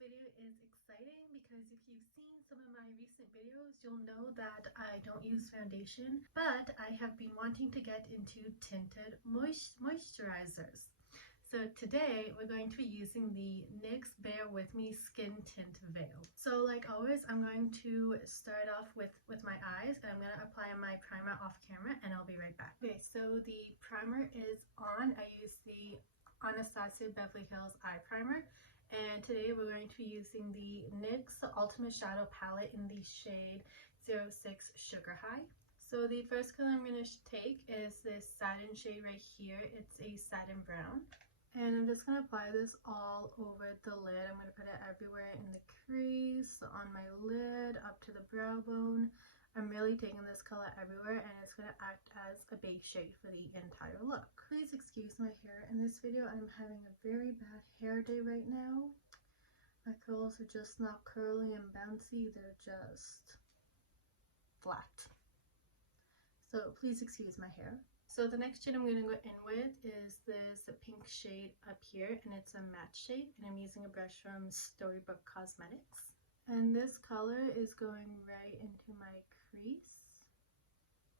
video is exciting because if you've seen some of my recent videos, you'll know that I don't use foundation, but I have been wanting to get into tinted moisturizers. So today we're going to be using the NYX Bear With Me Skin Tint Veil. So like always, I'm going to start off with my eyes, and I'm going to apply my primer off camera and I'll be right back. Okay, so the primer is on. I use the Anastasia Beverly Hills Eye Primer, and today we're going to be using the NYX Ultimate Shadow Palette in the shade 06 Sugar High. So the first color I'm going to take is this satin shade right here. It's a satin brown. And I'm just going to apply this all over the lid. I'm going to put it everywhere in the crease, on my lid, up to the brow bone. I'm really taking this color everywhere, and it's going to act as a base shade for the entire look. Please excuse my hair in this video. I'm having a very bad hair day right now. My curls are just not curly and bouncy. They're just flat. So please excuse my hair. So the next shade I'm going to go in with is this pink shade up here, and it's a matte shade, and I'm using a brush from Storybook Cosmetics. And this color is going right into my crease.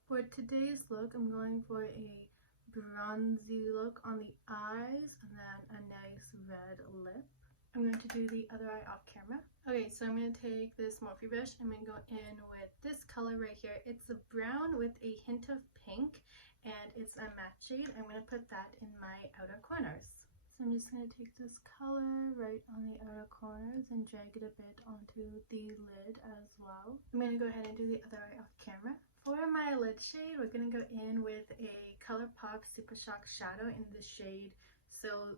For today's look, I'm going for a bronzy look on the eyes and then a nice red lip. I'm going to do the other eye off camera. Okay, so I'm going to take this Morphe brush. I'm going to go in with this color right here. It's a brown with a hint of pink, and it's a matte shade. I'm going to put that in my outer corners. So I'm just going to take this color right on the outer corners and drag it a bit onto the lid as well. I'm going to go ahead and do the other eye off camera. For my lid shade, we're going to go in with a Colourpop SuperShock shadow in the shade So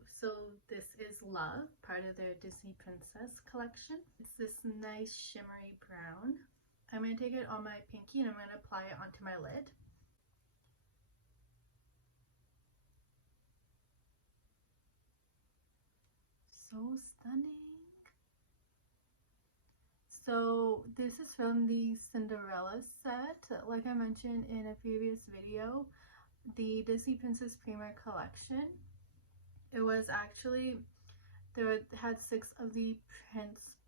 This Is Love, part of their Disney Princess collection. It's this nice shimmery brown. I'm going to take it on my pinky and I'm going to apply it onto my lid. So stunning. So this is from the Cinderella set. Like I mentioned in a previous video, the Disney Princess Premier collection. It was actually, had 6 of the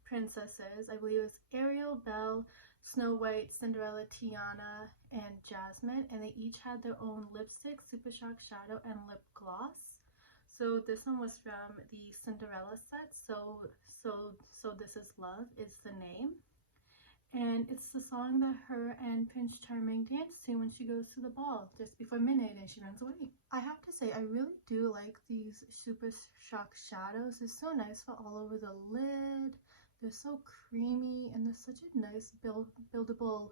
princesses. I believe it was Ariel, Belle, Snow White, Cinderella, Tiana, and Jasmine, and they each had their own lipstick, Super Shock shadow, and lip gloss. So this one was from the Cinderella set. So This Is Love is the name. And it's the song that her and Prince Charming dance to when she goes to the ball just before midnight and she runs away. I have to say, I really do like these Super Shock shadows. They're so nice for all over the lid. They're so creamy, and they're such a nice buildable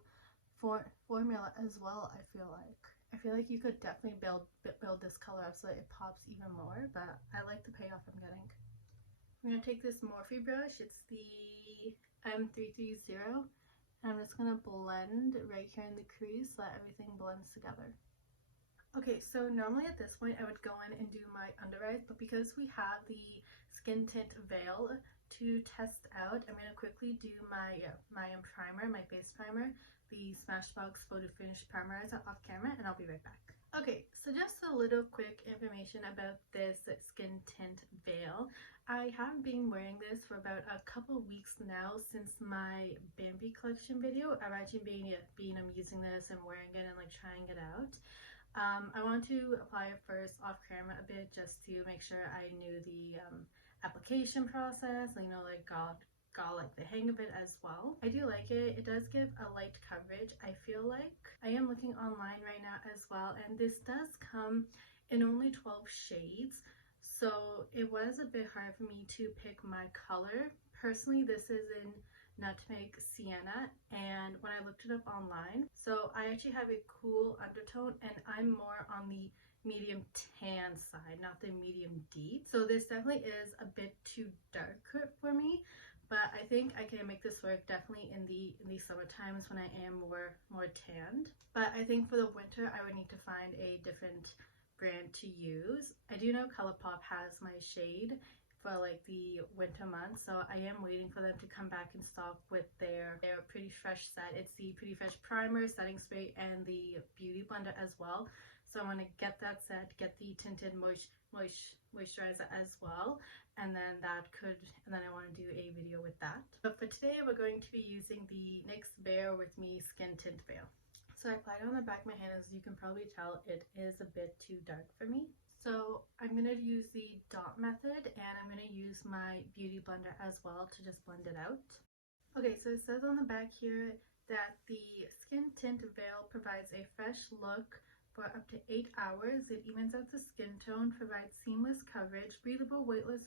formula as well, I feel like. I feel like you could definitely build this color up so that it pops even more, but I like the payoff I'm getting. I'm going to take this Morphe brush. It's the M330. I'm just going to blend right here in the crease so that everything blends together. Okay, so normally at this point I would go in and do my under eyes, but because we have the skin tint veil to test out, I'm going to quickly do my primer, my base primer, the Smashbox Photofinish Primerizer off camera, and I'll be right back. Okay, so just a little quick information about this skin tint veil. I have been wearing this for about a couple weeks now since my Bambi collection video. I've actually been using this and wearing it and like trying it out. I wanted to apply it first off camera a bit just to make sure I knew the application process, you know, like got like the hang of it as well. I do like it. It does give a light coverage, I feel like. I am looking online right now as well, and this does come in only 12 shades, so it was a bit hard for me to pick my color. Personally, this is in Nutmeg Sienna, and when I looked it up online, so I actually have a cool undertone, and I'm more on the medium tan side, not the medium deep. So this definitely is a bit too dark for me, but I think I can make this work definitely in the summer times when I am more tanned. But I think for the winter I would need to find a different brand to use. I do know Colourpop has my shade for like the winter months, so I am waiting for them to come back in stock with their Pretty Fresh set. It's the Pretty Fresh primer, setting spray, and the beauty blender as well. So I want to get that set, get the tinted moisturizer as well, and then I want to do a video with that. But for today, we're going to be using the NYX Bear With Me Skin Tint Veil. So I applied it on the back of my hand. As you can probably tell, it is a bit too dark for me. So I'm going to use the dot method, and I'm going to use my beauty blender as well to just blend it out. Okay, so it says on the back here that the skin tint veil provides a fresh look for up to 8 hours. It evens out the skin tone, provides seamless coverage, breathable, weightless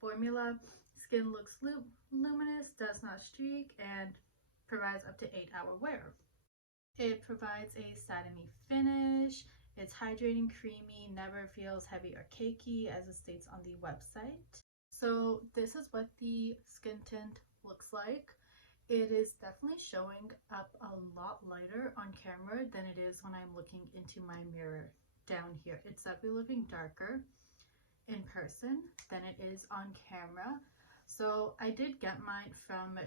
formula. Skin looks luminous, does not streak, and provides up to 8-hour wear. It provides a satiny finish. It's hydrating, creamy, never feels heavy or cakey, as it states on the website. So this is what the skin tint looks like. It is definitely showing up a lot lighter on camera than it is when I'm looking into my mirror down here. It's definitely looking darker in person than it is on camera. So I did get mine from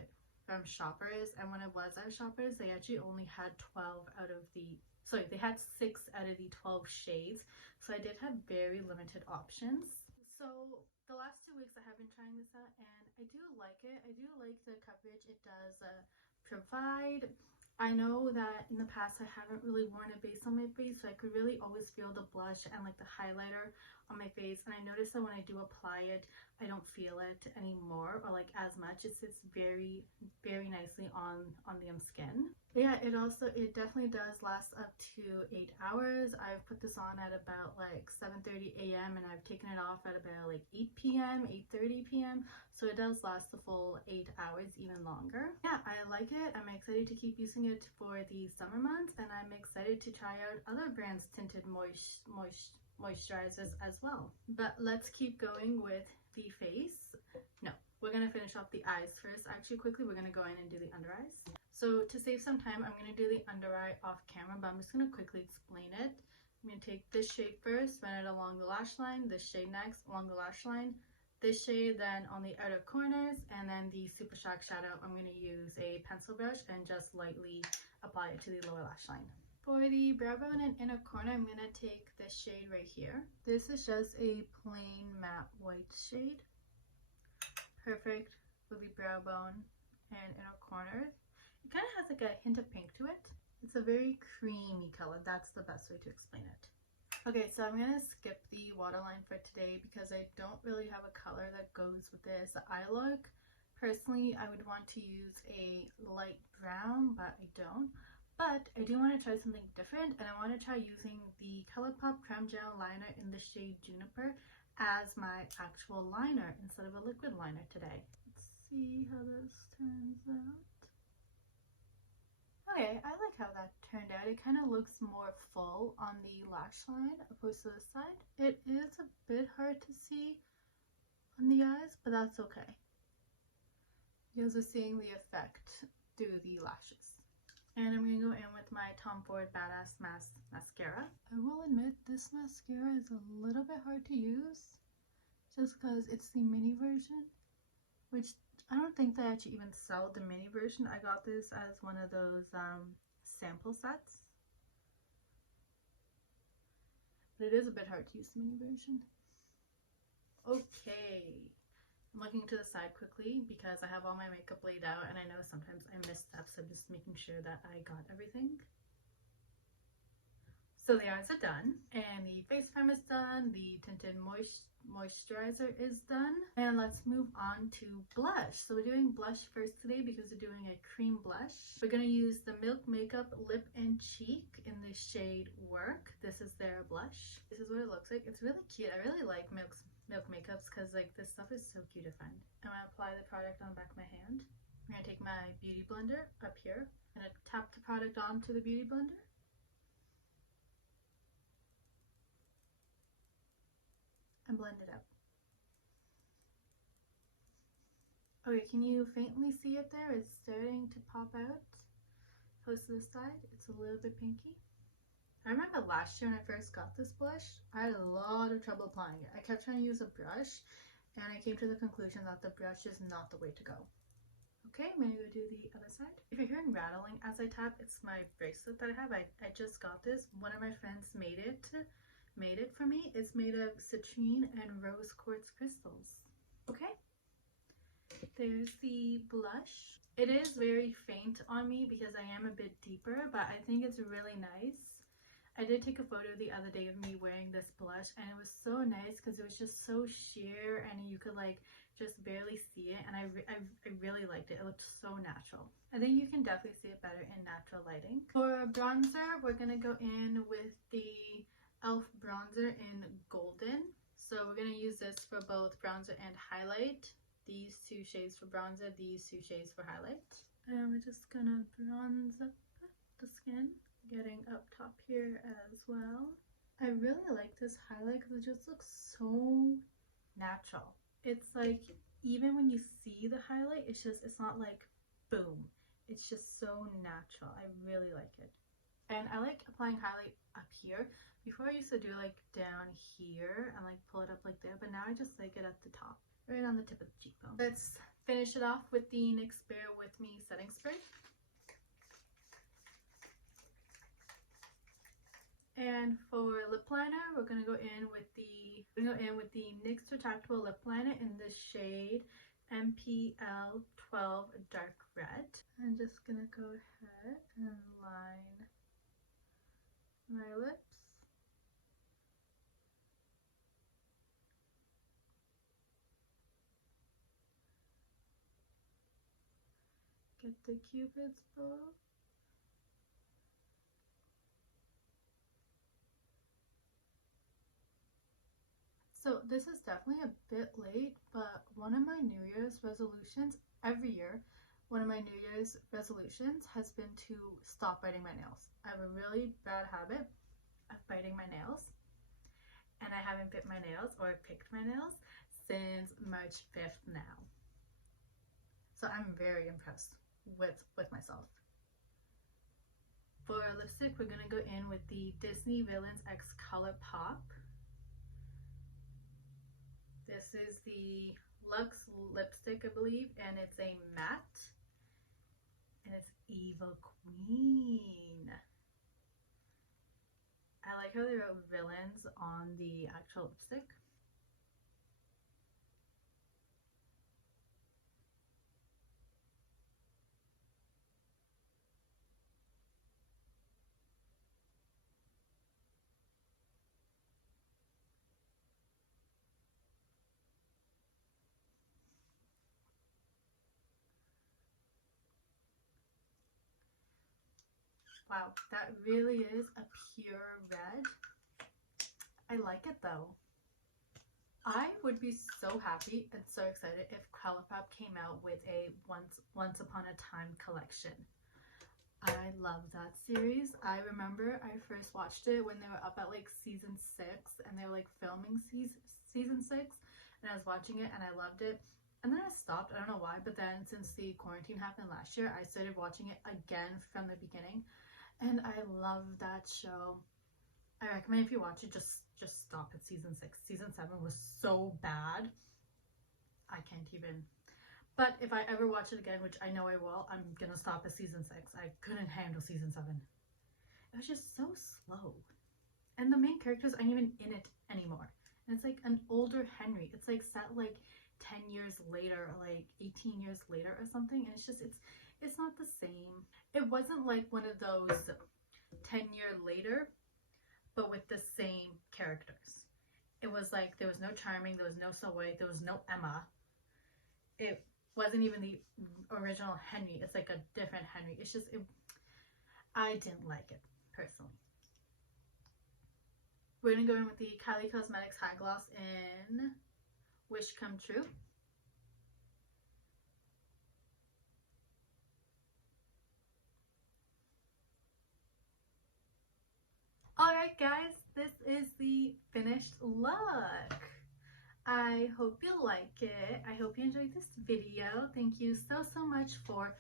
Shoppers, and when it was at Shoppers, they actually only had 12 out of the, sorry, they had 6 out of the 12 shades. So I did have very limited options. So the last 2 weeks I have been trying this out, and I do like it. I do like the coverage it does provide. I know that in the past I haven't really worn a base on my face, so I could really always feel the blush and like the highlighter on my face, and I noticed that when I do apply it, I don't feel it anymore, or like as much. It sits very nicely on the skin. But yeah, it definitely does last up to 8 hours. I've put this on at about like 7:30 a.m. and I've taken it off at about like 8 p.m, 8:30 p.m. So it does last the full 8 hours, even longer. Yeah, I like it. I'm excited to keep using it for the summer months, and I'm excited to try out other brands' tinted moisturizers as well. But let's keep going with the face. No, we're gonna finish off the eyes first. Actually, quickly, we're gonna go in and do the under eyes. So to save some time, I'm gonna do the under eye off camera, but I'm just gonna quickly explain it. I'm gonna take this shade first, run it along the lash line, this shade next along the lash line, this shade then on the outer corners, and then the SuperShock shadow. I'm gonna use a pencil brush and just lightly apply it to the lower lash line. For the brow bone and inner corner, I'm gonna take this shade right here. This is just a plain matte white shade. Perfect for the brow bone and inner corner. It kind of has like a hint of pink to it. It's a very creamy color. That's the best way to explain it. Okay, so I'm gonna skip the waterline for today because I don't really have a color that goes with this eye look. Personally, I would want to use a light brown, but I don't. But I do want to try something different, and I want to try using the Colourpop Creme Gel Liner in the shade Juniper as my actual liner instead of a liquid liner today. Let's see how this turns out. Okay, I like how that turned out. It kind of looks more full on the lash line opposed to this side. It is a bit hard to see on the eyes, but that's okay. You guys are seeing the effect through the lashes. And I'm going to go in with my Tom Ford Badass Mascara. I will admit this mascara is a little bit hard to use just because it's the mini version, which I don't think they actually even sell the mini version. I got this as one of those sample sets. But it is a bit hard to use the mini version. Okay. I'm looking to the side quickly because I have all my makeup laid out, and I know sometimes I miss steps, so I'm just making sure that I got everything. So the eyes are done, and the face primer is done, the tinted moisturizer is done, and let's move on to blush. So we're doing blush first today because we're doing a cream blush. We're going to use the Milk Makeup Lip and Cheek in the shade Werk. This is their blush. This is what it looks like. It's really cute. I really like Milk Makeups because like this stuff is so cute to find. I'm going to apply the product on the back of my hand. I'm going to take my beauty blender up here. I'm going to tap the product onto the beauty blender. And blend it out. Okay, can you faintly see it there? It's starting to pop out. Close to the side, it's a little bit pinky. I remember last year when I first got this blush, I had a lot of trouble applying it. I kept trying to use a brush, and I came to the conclusion that the brush is not the way to go. Okay, I'm gonna go do the other side. If you're hearing rattling as I tap, it's my bracelet that I have. I just got this. One of my friends made it for me. It's made of citrine and rose quartz crystals. Okay, there's the blush. It is very faint on me because I am a bit deeper, but I think it's really nice. I did take a photo the other day of me wearing this blush, and it was so nice because it was just so sheer and you could like just barely see it, and I really liked it. It looked so natural. I think you can definitely see it better in natural lighting. For bronzer, we're gonna go in with the E.L.F bronzer in golden. So we're gonna use this for both bronzer and highlight. These two shades for bronzer, these two shades for highlight. And we're just gonna bronze up the skin, getting up top here as well. I really like this highlight because it just looks so natural. It's like, even when you see the highlight, it's not like boom. It's just so natural. I really like it. And I like applying highlight up here. Before I used to do like down here and like pull it up like there, but now I just like it at the top, right on the tip of the cheekbone. Let's finish it off with the NYX Bear With Me setting spray. And for lip liner, we're gonna go in with the NYX Retractable lip liner in the shade MPL12 Dark Red. I'm just gonna go ahead and line my lips. Get the Cupid's bow. So this is definitely a bit late, but one of my New Year's resolutions, every year, one of my New Year's resolutions has been to stop biting my nails. I have a really bad habit of biting my nails, and I haven't bit my nails or picked my nails since March 5th now. So I'm very impressed with myself. For lipstick, we're gonna go in with the Disney Villains X Colourpop. This is the Luxe lipstick, I believe, and it's a matte, and it's Evil Queen. I like how they wrote villains on the actual lipstick. Wow, that really is a pure red. I like it though. I would be so happy and so excited if Colourpop came out with a Once Upon a Time collection. I love that series. I remember I first watched it when they were up at like season 6 and they were like filming season 6, and I was watching it and I loved it. And then I stopped. I don't know why, but then since the quarantine happened last year, I started watching it again from the beginning. And I love that show. I recommend if you watch it, just stop at season 6. Season 7 was so bad. I can't even. But if I ever watch it again, which I know I will, I'm gonna stop at season 6. I couldn't handle season 7. It was just so slow. And the main characters aren't even in it anymore. And it's like an older Henry. It's like set like 10 years later, or like 18 years later or something. And it's not the same. It wasn't like one of those 10-year later, but with the same characters. It was like there was no Charming, there was no Snow White, there was no Emma. It wasn't even the original Henry. It's like a different Henry. It's just, I didn't like it personally. We're gonna go in with the Kylie Cosmetics High Gloss in Wish Come True. Alright guys, this is the finished look. I hope you like it. I hope you enjoyed this video. Thank you so much for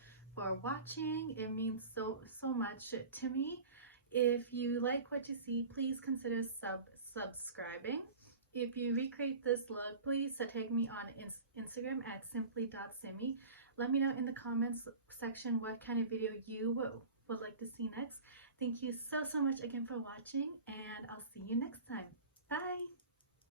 watching. It means so much to me. If you like what you see, please consider subscribing. If you recreate this look, please tag me on Instagram at simply.simi. Let me know in the comments section what kind of video you would like to see next. Thank you so much again for watching, and I'll see you next time. Bye!